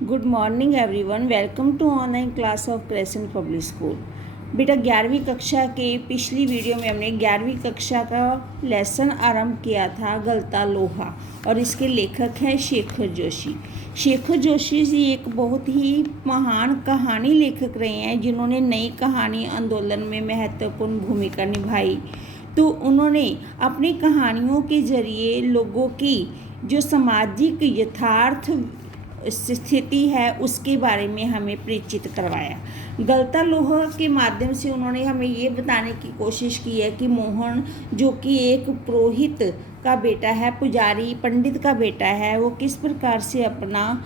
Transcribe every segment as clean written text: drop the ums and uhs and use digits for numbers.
Good morning everyone, welcome to online class of Crescent Public School. बेटा 11वीं कक्षा के पिछली वीडियो में हमने 11वीं कक्षा का लेसन आरंभ किया था गलता लोहा, और इसके लेखक हैं शेखर जोशी। शेखर जोशी जी एक बहुत ही महान कहानी लेखक रहे हैं जिन्होंने नई कहानी आंदोलन में महत्वपूर्ण भूमिका निभाई। तो उन्होंने अपनी कहानियों के जरिए लोगों की जो सामाजिक यथार्थ स्थिति है उसके बारे में हमें परिचित करवाया। गलता लोहा के माध्यम से उन्होंने हमें ये बताने की कोशिश की है कि मोहन, जो कि एक पुरोहित का बेटा है, पुजारी पंडित का बेटा है, वो किस प्रकार से अपना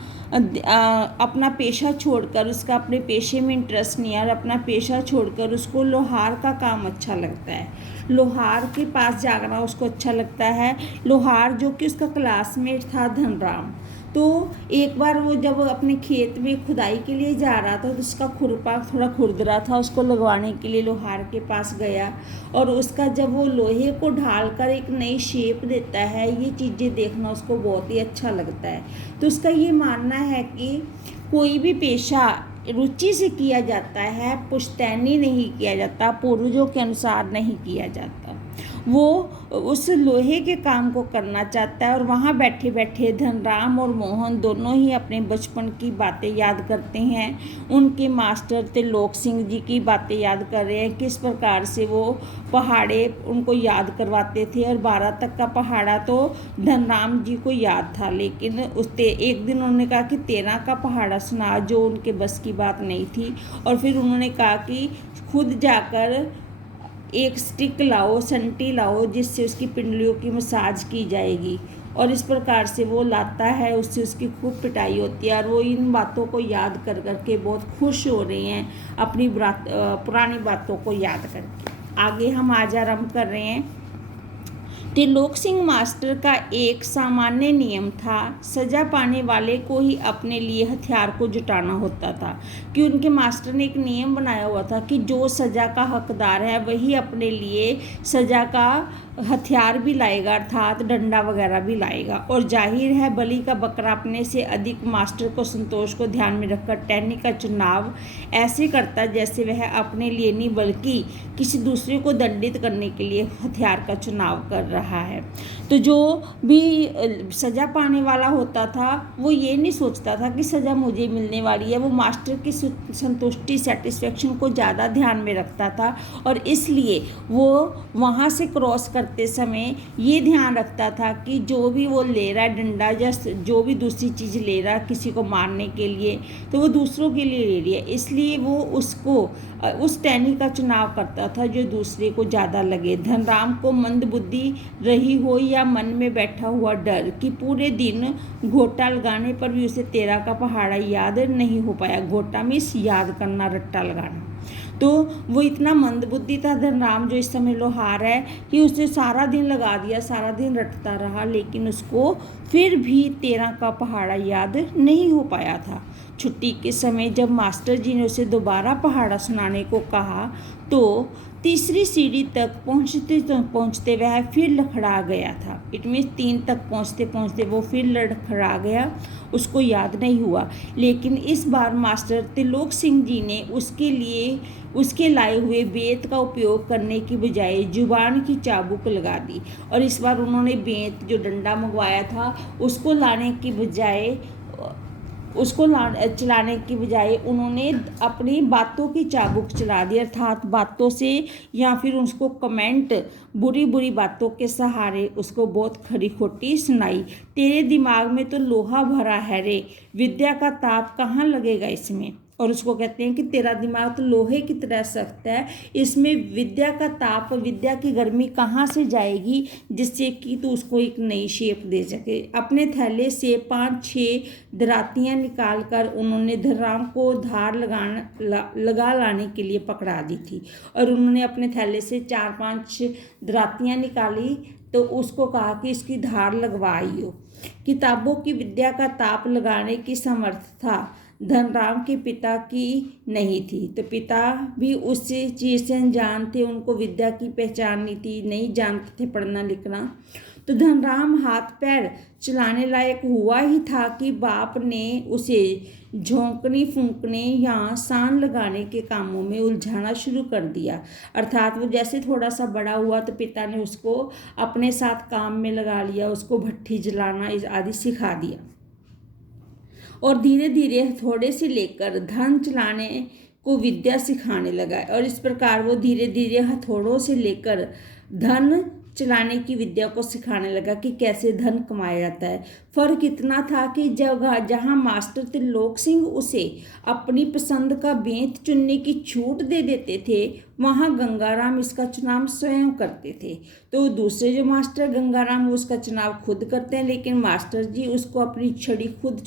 पेशा छोड़कर, उसका अपने पेशे में इंटरेस्ट नहीं है और अपना पेशा छोड़कर उसको लोहार का काम अच्छा लगता है। लोहार के पास जाना उसको अच्छा लगता है। लोहार जो कि उसका क्लासमेट था धनराम। तो एक बार वो जब अपने खेत में खुदाई के लिए जा रहा था तो उसका खुरपा थोड़ा खुरदरा था, उसको लगवाने के लिए लोहार के पास गया और उसका जब वो लोहे को ढालकर एक नई शेप देता है, ये चीज़ें देखना उसको बहुत ही अच्छा लगता है। तो उसका ये मानना है कि कोई भी पेशा रुचि से किया जाता है, पुश्तैनी नहीं किया जाता, पूर्वजों के अनुसार नहीं किया जाता। वो उस लोहे के काम को करना चाहता है और वहाँ बैठे बैठे धनराम और मोहन दोनों ही अपने बचपन की बातें याद करते हैं। उनके मास्टर त्रिलोक सिंह जी की बातें याद कर रहे हैं, किस प्रकार से वो पहाड़े उनको याद करवाते थे। और 12 तक का पहाड़ा तो धनराम जी को याद था, लेकिन एक दिन उन्होंने कहा कि 13 का पहाड़ा सुना, जो उनके बस की बात नहीं थी। और फिर उन्होंने कहा कि खुद जाकर एक स्टिक लाओ, संटी लाओ, जिससे उसकी पिंडलियों की मसाज की जाएगी। और इस प्रकार से वो लाता है, उससे उसकी खूब पिटाई होती है और वो इन बातों को याद कर करके बहुत खुश हो रहे हैं, अपनी पुरानी बातों को याद करके। आगे हम आज आरंभ कर रहे हैं। त्रिलोक सिंह मास्टर का एक सामान्य नियम था, सजा पाने वाले को ही अपने लिए हथियार को जुटाना होता था। कि उनके मास्टर ने एक नियम बनाया हुआ था कि जो सजा का हकदार है वही अपने लिए सजा का हथियार भी लाएगा, अर्थात डंडा वगैरह भी लाएगा। और जाहिर है बलि का बकरा अपने से अधिक मास्टर को संतोष को ध्यान में रखकर टहनी का चुनाव ऐसे करता जैसे वह अपने लिए नहीं बल्कि किसी दूसरे को दंडित करने के लिए हथियार का चुनाव कर रहा है। तो जो भी सज़ा पाने वाला होता था वो ये नहीं सोचता था कि सज़ा मुझे मिलने वाली है, वो मास्टर की संतुष्टि सेटिस्फेक्शन को ज़्यादा ध्यान में रखता था। और इसलिए वो वहाँ से क्रॉस करते समय ये ध्यान रखता था कि जो भी वो ले रहा है डंडा या जो भी दूसरी चीज़ ले रहा है किसी को मारने के लिए, तो वो दूसरों के लिए ले रही है, इसलिए वो उसको उस टहनी का चुनाव करता था जो दूसरे को ज़्यादा लगे। धनराम को मंदबुद्धि रही हो या मन में बैठा हुआ डर कि पूरे दिन घोटा लगाने पर भी उसे 13 का पहाड़ा याद नहीं हो पाया। घोटा मीन्स याद करना, रट्टा लगाना। तो वो इतना मंदबुद्धि था धनराम, जो इस समय लोहार है, कि उसने सारा दिन लगा दिया, सारा दिन रटता रहा, लेकिन उसको फिर भी 13 का पहाड़ा याद नहीं हो पाया था। छुट्टी के समय जब मास्टर जी ने उसे दोबारा पहाड़ा सुनाने को कहा तो तीसरी सीढ़ी तक पहुँचते वह फिर लड़खड़ा गया था। इट मीन्स 3 तक पहुँचते पहुँचते वो फिर लड़खड़ा गया, उसको याद नहीं हुआ। लेकिन इस बार मास्टर त्रिलोक सिंह जी ने उसके लाए हुए बेत का उपयोग करने की बजाय जुबान की चाबुक लगा दी। और इस बार उन्होंने बेत जो डंडा मंगवाया था उसको चलाने की बजाय उन्होंने अपनी बातों की चाबुक चला दी, अर्थात बातों से या फिर उसको कमेंट बुरी बुरी बातों के सहारे उसको बहुत खरी खोटी सुनाई। तेरे दिमाग में तो लोहा भरा है रे, विद्या का ताप कहाँ लगेगा इसमें। और उसको कहते हैं कि तेरा दिमाग तो लोहे की तरह सख्त है, इसमें विद्या का ताप, विद्या की गर्मी कहाँ से जाएगी जिससे कि तू उसको एक नई शेप दे सके। अपने थैले से 5-6 दरातियाँ निकाल कर उन्होंने धनराम को धार लगा लाने के लिए पकड़ा दी थी। और उन्होंने अपने थैले से 4-5 दरातियाँ निकाली तो उसको कहा कि इसकी धार लगवाइयो। किताबों की विद्या का ताप लगाने की समर्थता धनराम के पिता की नहीं थी, तो पिता भी उस चीज़ से अनजान थे, उनको विद्या की पहचान नहीं थी, नहीं जानते थे पढ़ना लिखना। तो धनराम हाथ पैर चलाने लायक हुआ ही था कि बाप ने उसे झोंकने फूंकने या सान लगाने के कामों में उलझाना शुरू कर दिया। अर्थात वो जैसे थोड़ा सा बड़ा हुआ तो पिता ने उसको अपने साथ काम में लगा लिया, उसको भट्ठी जलाना आदि सिखा दिया और धीरे धीरे हथौड़े से लेकर धन चलाने को विद्या सिखाने लगा। और इस प्रकार वो धीरे धीरे हथौड़ों से लेकर धन चलाने की विद्या को सिखाने लगा कि कैसे धन कमाया जाता है। फर्क इतना था कि जहाँ मास्टर त्रिलोक सिंह उसे अपनी पसंद का बेंत चुनने की छूट दे देते थे, वहाँ गंगाराम इसका चुनाव स्वयं करते थे। तो दूसरे जो मास्टर गंगाराम वो उसका चुनाव खुद करते हैं, लेकिन मास्टर जी उसको अपनी छड़ी खुद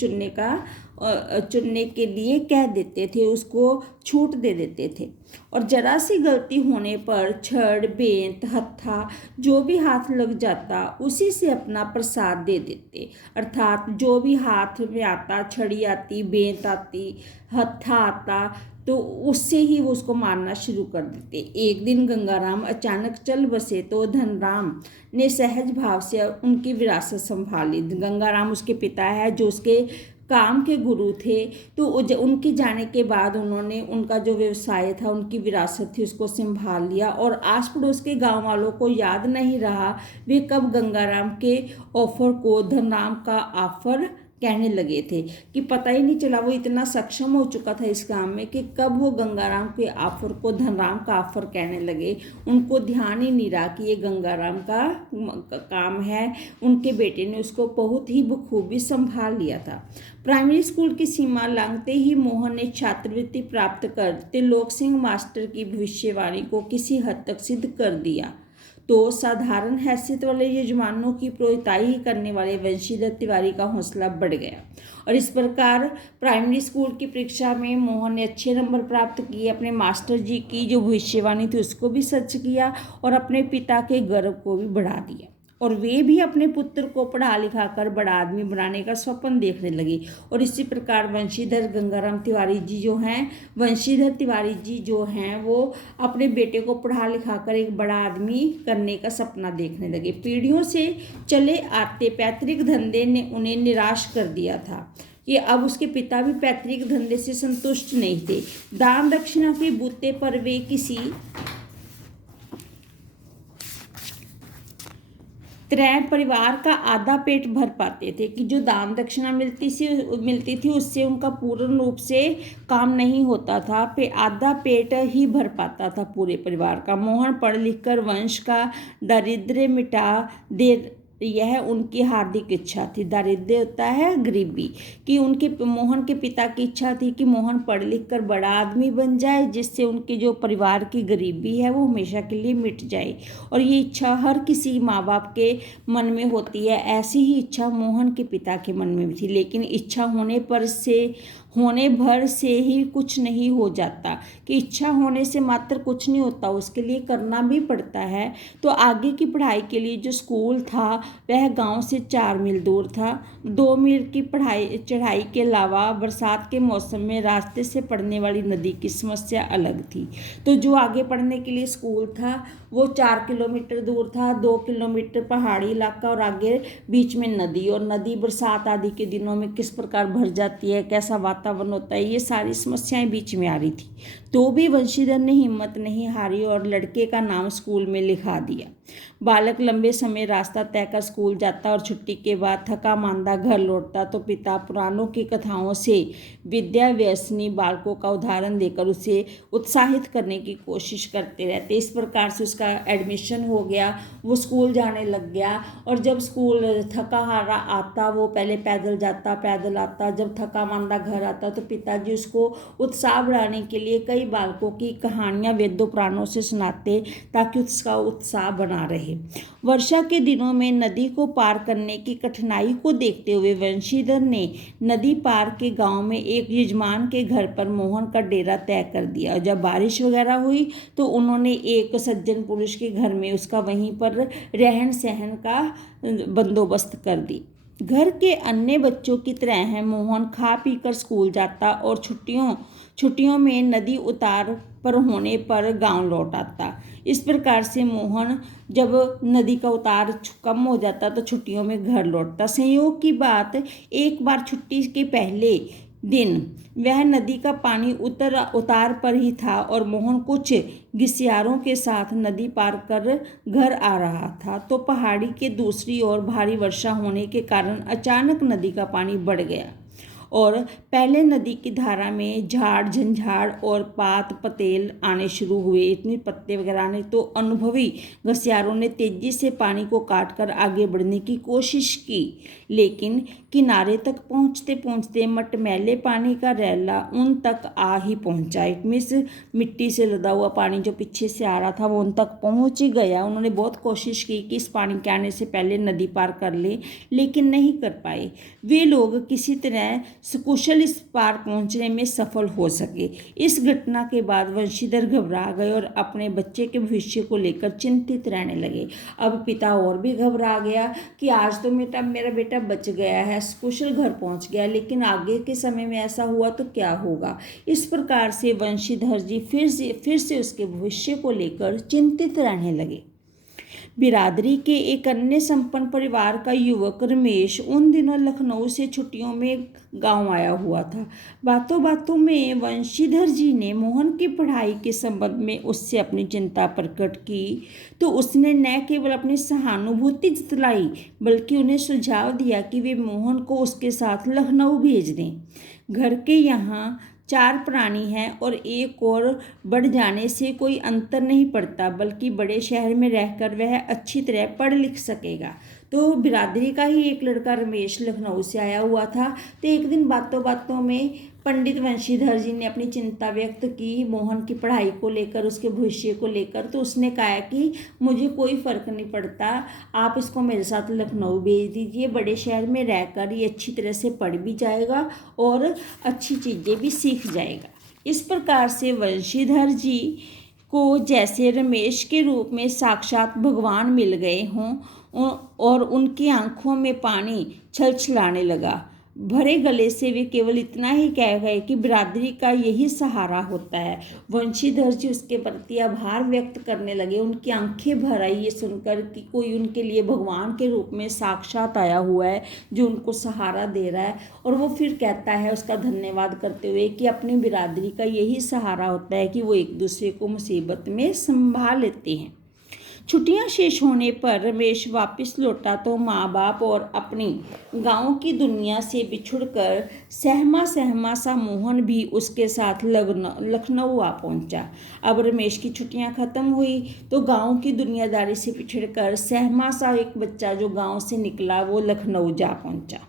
चुनने के लिए कह देते थे, उसको छूट दे देते थे। और जरा सी गलती होने पर छड़ बेंत हत्था जो भी हाथ लग जाता उसी से अपना प्रसाद दे देते। अर्थात जो भी हाथ में आता, छड़ी आती, बेंत आती, हत्था आता, तो उससे ही वो उसको मारना शुरू कर देते। एक दिन गंगाराम अचानक चल बसे तो धनराम ने सहज भाव से उनकी विरासत संभाली। गंगाराम उसके पिता है जो उसके काम के गुरु थे, तो उनके जाने के बाद उन्होंने उनका जो व्यवसाय था, उनकी विरासत थी, उसको संभाल लिया। और आस पड़ोस के गांव वालों को याद नहीं रहा वे कब गंगाराम के ऑफर को धनराम का ऑफर कहने लगे थे, कि पता ही नहीं चला। वो इतना सक्षम हो चुका था इस काम में कि कब वो गंगाराम के ऑफर को धनराम का ऑफर कहने लगे। उनको ध्यान ही नहीं रहा कि ये गंगाराम का काम है। उनके बेटे ने उसको बहुत ही बखूबी संभाल लिया था। प्राइमरी स्कूल की सीमा लांघते ही मोहन ने छात्रवृत्ति प्राप्त कर त्रिलोक सिंह मास्टर की भविष्यवाणी को किसी हद तक सिद्ध कर दिया। तो साधारण हैसियत वाले यजमानों की प्रोताई करने वाले वंशीधर तिवारी का हौसला बढ़ गया और इस प्रकार प्राइमरी स्कूल की परीक्षा में मोहन ने अच्छे नंबर प्राप्त किए। अपने मास्टर जी की जो भविष्यवाणी थी उसको भी सच किया और अपने पिता के गर्व को भी बढ़ा दिया। और वे भी अपने पुत्र को पढ़ा लिखा कर बड़ा आदमी बनाने का स्वप्न देखने लगे। और इसी प्रकार वंशीधर तिवारी जी जो हैं वो अपने बेटे को पढ़ा लिखा कर एक बड़ा आदमी करने का सपना देखने लगे। पीढ़ियों से चले आते पैतृक धंधे ने उन्हें निराश कर दिया था कि अब उसके पिता भी पैतृक धंधे से संतुष्ट नहीं थे। दान दक्षिणा के बूते पर वे किसी त्रय परिवार का आधा पेट भर पाते थे कि जो दान दक्षिणा मिलती थी उससे उनका पूर्ण रूप से काम नहीं होता था। आधा पेट ही भर पाता था पूरे परिवार का। मोहन पढ़ लिख कर वंश का दारिद्र्य मिटा दे, यह उनकी हार्दिक इच्छा थी। दारिद्र्य होता है गरीबी, कि उनके मोहन के पिता की इच्छा थी कि मोहन पढ़ लिख कर बड़ा आदमी बन जाए, जिससे उनके जो परिवार की गरीबी है वो हमेशा के लिए मिट जाए। और ये इच्छा हर किसी माँ बाप के मन में होती है। ऐसी ही इच्छा मोहन के पिता के मन में भी थी। लेकिन इच्छा होने भर से ही कुछ नहीं हो जाता, कि इच्छा होने से मात्र कुछ नहीं होता, उसके लिए करना भी पड़ता है। तो आगे की पढ़ाई के लिए जो स्कूल था वह गांव से 4 मील दूर था। 2 मील की चढ़ाई के अलावा बरसात के मौसम में रास्ते से पड़ने वाली नदी की समस्या अलग थी। तो जो आगे पढ़ने के लिए स्कूल था वो 4 किलोमीटर दूर था। 2 किलोमीटर पहाड़ी इलाका और आगे बीच में नदी, और नदी बरसात आदि के दिनों में किस प्रकार भर जाती है, कैसा वातावरण होता है, ये सारी समस्याएं बीच में आ रही थी। तो भी वंशीधर ने हिम्मत नहीं हारी और लड़के का नाम स्कूल में लिखा दिया। बालक लंबे समय रास्ता तय कर स्कूल जाता और छुट्टी के बाद थका मांदा घर लौटता तो पिता पुराणों की कथाओं से विद्या व्यसनी बालकों का उदाहरण देकर उसे उत्साहित करने की कोशिश करते रहते। इस प्रकार से उसका एडमिशन हो गया, वो स्कूल जाने लग गया। और जब स्कूल थका हारा आता वो पहले पैदल जाता पैदल आता, जब थका मांदा घर आता तो पिताजी उसको उत्साह बढ़ाने के लिए कई बालकों की कहानियाँ वेदों पुराणों से सुनाते ताकि उसका उत्साह बना रहे। वर्षा के दिनों में नदी को पार करने की कठिनाई को देखते हुए वंशीधर ने नदी पार के गांव में एक यजमान के घर पर मोहन का डेरा तय कर दिया। जब बारिश वगैरह हुई तो उन्होंने एक सज्जन पुरुष के घर में उसका वहीं पर रहन सहन का बंदोबस्त कर दी। घर के अन्य बच्चों की तरह मोहन खा पी कर स्कूल जाता और छुट्टियों में नदी उतार पर होने पर गांव लौट आता। इस प्रकार से मोहन जब नदी का उतार कम हो जाता तो छुट्टियों में घर लौटता। संयोग की बात, एक बार छुट्टी के पहले दिन वह नदी का पानी उतार पर ही था और मोहन कुछ घिसियारों के साथ नदी पार कर घर आ रहा था तो पहाड़ी के दूसरी ओर भारी वर्षा होने के कारण अचानक नदी का पानी बढ़ गया और पहले नदी की धारा में झाड़ झंझाड़ और पात पतेल आने शुरू हुए। इतनी पत्ते वगैरह आने तो अनुभवी घसियारों ने तेजी से पानी को काटकर आगे बढ़ने की कोशिश की, लेकिन किनारे तक पहुंचते पहुंचते मटमैले पानी का रैला उन तक आ ही पहुंचा। इट मीन्स मिट्टी से लदा हुआ पानी जो पीछे से आ रहा था वो उन तक पहुंच ही गया। उन्होंने बहुत कोशिश की कि इस पानी के आने से पहले नदी पार कर ले, लेकिन नहीं कर पाए। वे लोग किसी तरह सकुशल इस पार पहुंचने में सफल हो सके। इस घटना के बाद वंशीधर घबरा गए और अपने बच्चे के भविष्य को लेकर चिंतित रहने लगे। अब पिता और भी घबरा गया कि आज तो मेरा बेटा बच गया है, सकुशल घर पहुंच गया, लेकिन आगे के समय में ऐसा हुआ तो क्या होगा। इस प्रकार से वंशीधर जी फिर से उसके भविष्य को लेकर चिंतित रहने लगे। बिरादरी के एक अन्य संपन्न परिवार का युवक रमेश उन दिनों लखनऊ से छुट्टियों में गांव आया हुआ था। बातों बातों में वंशीधर जी ने मोहन की पढ़ाई के संबंध में उससे अपनी चिंता प्रकट की तो उसने न केवल अपनी सहानुभूति जतलाई बल्कि उन्हें सुझाव दिया कि वे मोहन को उसके साथ लखनऊ भेज दें। घर के यहाँ 4 प्राणी हैं और एक और बढ़ जाने से कोई अंतर नहीं पड़ता, बल्कि बड़े शहर में रहकर वह अच्छी तरह पढ़ लिख सकेगा। तो बिरादरी का ही एक लड़का रमेश लखनऊ से आया हुआ था। तो एक दिन बातों बातों में पंडित वंशीधर जी ने अपनी चिंता व्यक्त की मोहन की पढ़ाई को लेकर, उसके भविष्य को लेकर। तो उसने कहा कि मुझे कोई फ़र्क नहीं पड़ता, आप इसको मेरे साथ लखनऊ भेज दीजिए। बड़े शहर में रहकर ये अच्छी तरह से पढ़ भी जाएगा और अच्छी चीज़ें भी सीख जाएगा। इस प्रकार से वंशीधर जी को जैसे रमेश के रूप में साक्षात भगवान मिल गए हों और उनकी आंखों में पानी छलछलाने लगा। भरे गले से वे केवल इतना ही कह गए कि बिरादरी का यही सहारा होता है। वंशीधर जी उसके प्रति आभार व्यक्त करने लगे। उनकी आंखें भर आई ये सुनकर कि कोई उनके लिए भगवान के रूप में साक्षात आया हुआ है जो उनको सहारा दे रहा है। और वो फिर कहता है उसका धन्यवाद करते हुए कि अपनी बिरादरी का यही सहारा होता है कि वो एक दूसरे को मुसीबत में संभाल लेते हैं। छुट्टियां शेष होने पर रमेश वापस लौटा तो माँ बाप और अपनी गांव की दुनिया से बिछुड़कर सहमा सहमा सा मोहन भी उसके साथ लखनऊ आ पहुंचा। अब रमेश की छुट्टियां खत्म हुई तो गांव की दुनियादारी से पिछड़कर सहमा सा एक बच्चा जो गांव से निकला वो लखनऊ जा पहुंचा।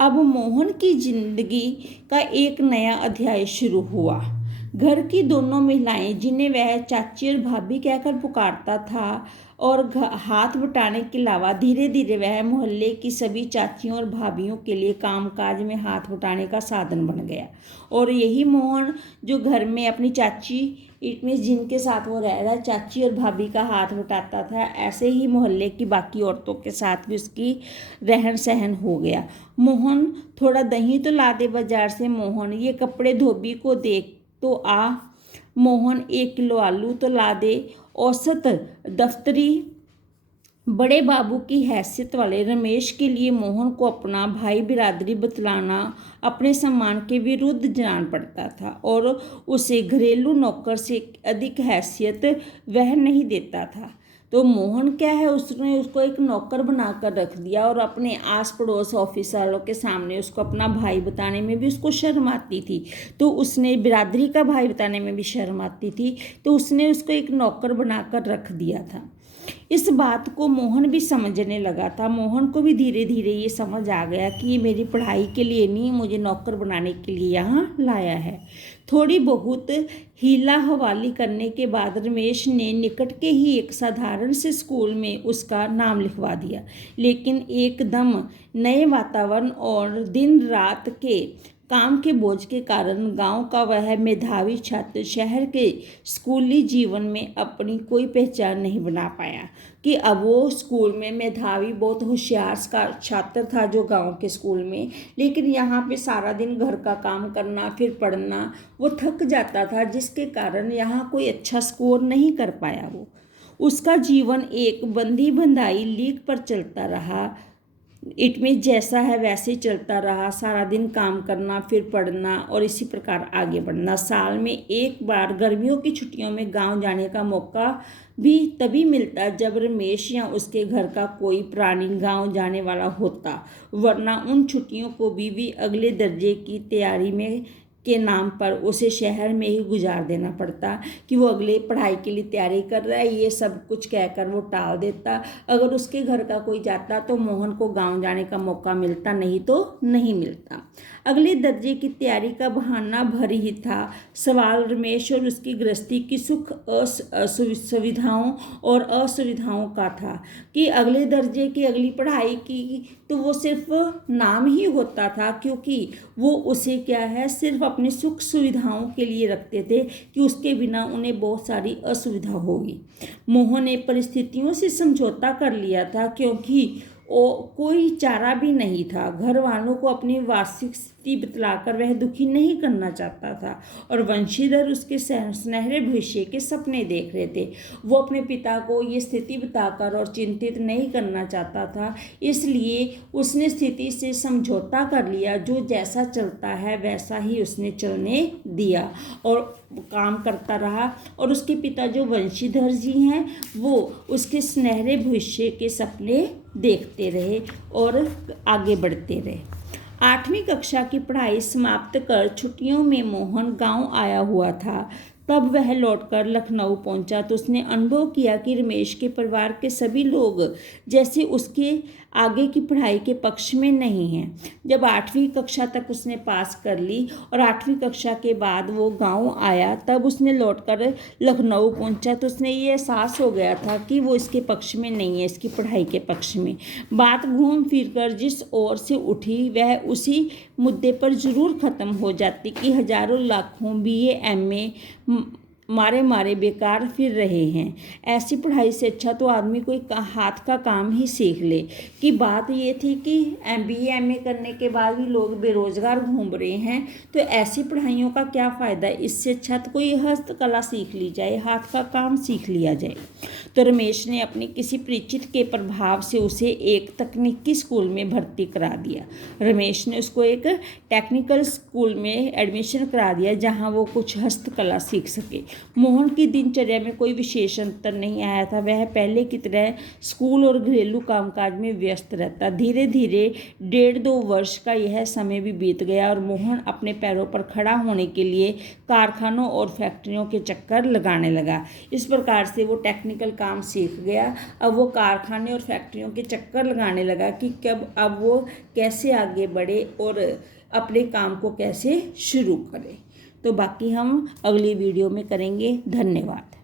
अब मोहन की जिंदगी का एक नया अध्याय शुरू हुआ। घर की दोनों महिलाएं जिन्हें वह चाची और भाभी कहकर पुकारता था और हाथ बटाने के अलावा धीरे धीरे वह मोहल्ले की सभी चाचियों और भाभियों के लिए कामकाज में हाथ बटाने का साधन बन गया। और यही मोहन जो घर में अपनी चाची इट मीन्स जिनके साथ वो रह रहा है चाची और भाभी का हाथ बटाता था, ऐसे ही मोहल्ले की बाकी औरतों के साथ भी उसकी रहन सहन हो गया। मोहन थोड़ा दही तो ला दे बाजार से, मोहन ये कपड़े धोबी को देख तो आ, मोहन 1 किलो आलू तो ला दे। औसत दफ्तरी बड़े बाबू की हैसियत वाले रमेश के लिए मोहन को अपना भाई बिरादरी बतलाना अपने सम्मान के विरुद्ध जान पड़ता था और उसे घरेलू नौकर से अधिक हैसियत वह नहीं देता था। तो मोहन क्या है, उसने उसको एक नौकर बनाकर रख दिया और अपने आस पड़ोस ऑफिस वालों के सामने उसको अपना भाई बताने में भी उसको शर्म आती थी। तो उसने बिरादरी का भाई बताने में भी शर्म आती थी, तो उसने उसको एक नौकर बनाकर रख दिया था। इस बात को मोहन भी समझने लगा था। मोहन को भी धीरे धीरे ये समझ आ गया कि ये मेरी पढ़ाई के लिए नहीं, मुझे नौकर बनाने के लिए यहाँ लाया है। थोड़ी बहुत हीला हवाली करने के बाद रमेश ने निकट के ही एक साधारण से स्कूल में उसका नाम लिखवा दिया, लेकिन एकदम नए वातावरण और दिन रात के काम के बोझ के कारण गांव का वह मेधावी छात्र शहर के स्कूली जीवन में अपनी कोई पहचान नहीं बना पाया। कि अब वो स्कूल में मेधावी बहुत होशियार का छात्र था जो गांव के स्कूल में, लेकिन यहाँ पे सारा दिन घर का काम करना फिर पढ़ना, वो थक जाता था, जिसके कारण यहाँ कोई अच्छा स्कोर नहीं कर पाया। वो उसका जीवन एक बंदी बंधाई लीक पर चलता रहा। में जैसा है वैसे चलता रहा, सारा दिन काम करना फिर पढ़ना और इसी प्रकार आगे बढ़ना। साल में एक बार गर्मियों की छुट्टियों में गांव जाने का मौका भी तभी मिलता जब रमेश या उसके घर का कोई प्राणी गांव जाने वाला होता, वरना उन छुट्टियों को भी अगले दर्जे की तैयारी में के नाम पर उसे शहर में ही गुजार देना पड़ता कि वो अगले पढ़ाई के लिए तैयारी कर रहा है, ये सब कुछ कहकर वो टाल देता। अगर उसके घर का कोई जाता तो मोहन को गांव जाने का मौका मिलता, नहीं तो नहीं मिलता। अगले दर्जे की तैयारी का बहाना भर ही था। सवाल रमेश और उसकी गृहस्थी की सुख सुविधाओं और असुविधाओं का था कि अगले दर्जे की अगली पढ़ाई की तो वो सिर्फ नाम ही होता था, क्योंकि वो उसे क्या है सिर्फ अपनी सुख सुविधाओं के लिए रखते थे कि उसके बिना उन्हें बहुत सारी असुविधा होगी। मोहन ने परिस्थितियों से समझौता कर लिया था, क्योंकि कोई चारा भी नहीं था। घर वालों को अपनी वार्षिक स्थिति बतलाकर वह दुखी नहीं करना चाहता था, और वंशीधर उसके सुनहरे भविष्य के सपने देख रहे थे। वो अपने पिता को ये स्थिति बताकर और चिंतित नहीं करना चाहता था, इसलिए उसने स्थिति से समझौता कर लिया। जो जैसा चलता है वैसा ही उसने चलने दिया और काम करता रहा। और उसके पिता जो वंशीधर जी हैं वो उसके सुनहरे भविष्य के सपने देखते रहे और आगे बढ़ते रहे। 8वीं कक्षा की पढ़ाई समाप्त कर छुट्टियों में मोहन गांव आया हुआ था। तब वह लौटकर लखनऊ पहुंचा तो उसने अनुभव किया कि रमेश के परिवार के सभी लोग जैसे उसके आगे की पढ़ाई के पक्ष में नहीं हैं। जब 8वीं कक्षा तक उसने पास कर ली और 8वीं कक्षा के बाद वो गांव आया, तब उसने लौटकर लखनऊ पहुंचा तो उसने ये एहसास हो गया था कि वो इसके पक्ष में नहीं है, इसकी पढ़ाई के पक्ष में। बात घूम फिर कर जिस ओर से उठी वह उसी मुद्दे पर ज़रूर ख़त्म हो जाती कि हजारों लाखों BA MA मारे बेकार फिर रहे हैं। ऐसी पढ़ाई से अच्छा तो आदमी कोई हाथ का काम ही सीख ले। कि बात ये थी कि MBA MA करने के बाद भी लोग बेरोज़गार घूम रहे हैं, तो ऐसी पढ़ाइयों का क्या फ़ायदा। इससे अच्छा तो कोई हस्तकला सीख ली जाए, हाथ का काम सीख लिया जाए। तो रमेश ने अपने किसी परिचित के प्रभाव से उसे एक तकनीकी स्कूल में भर्ती करा दिया। रमेश ने उसको एक टेक्निकल स्कूल में एडमिशन करा दिया जहाँ वो कुछ हस्तकला सीख सके। मोहन की दिनचर्या में कोई विशेष अंतर नहीं आया था। वह पहले की तरह स्कूल और घरेलू कामकाज में व्यस्त रहता। धीरे धीरे 1.5-2 वर्ष का यह समय भी बीत गया और मोहन अपने पैरों पर खड़ा होने के लिए कारखानों और फैक्ट्रियों के चक्कर लगाने लगा। इस प्रकार से वो टेक्निकल काम सीख गया। अब वो कारखाने और फैक्ट्रियों के चक्कर लगाने लगा कि कब अब वो कैसे आगे बढ़े और अपने काम को कैसे शुरू करे। तो बाकी हम अगली वीडियो में करेंगे। धन्यवाद।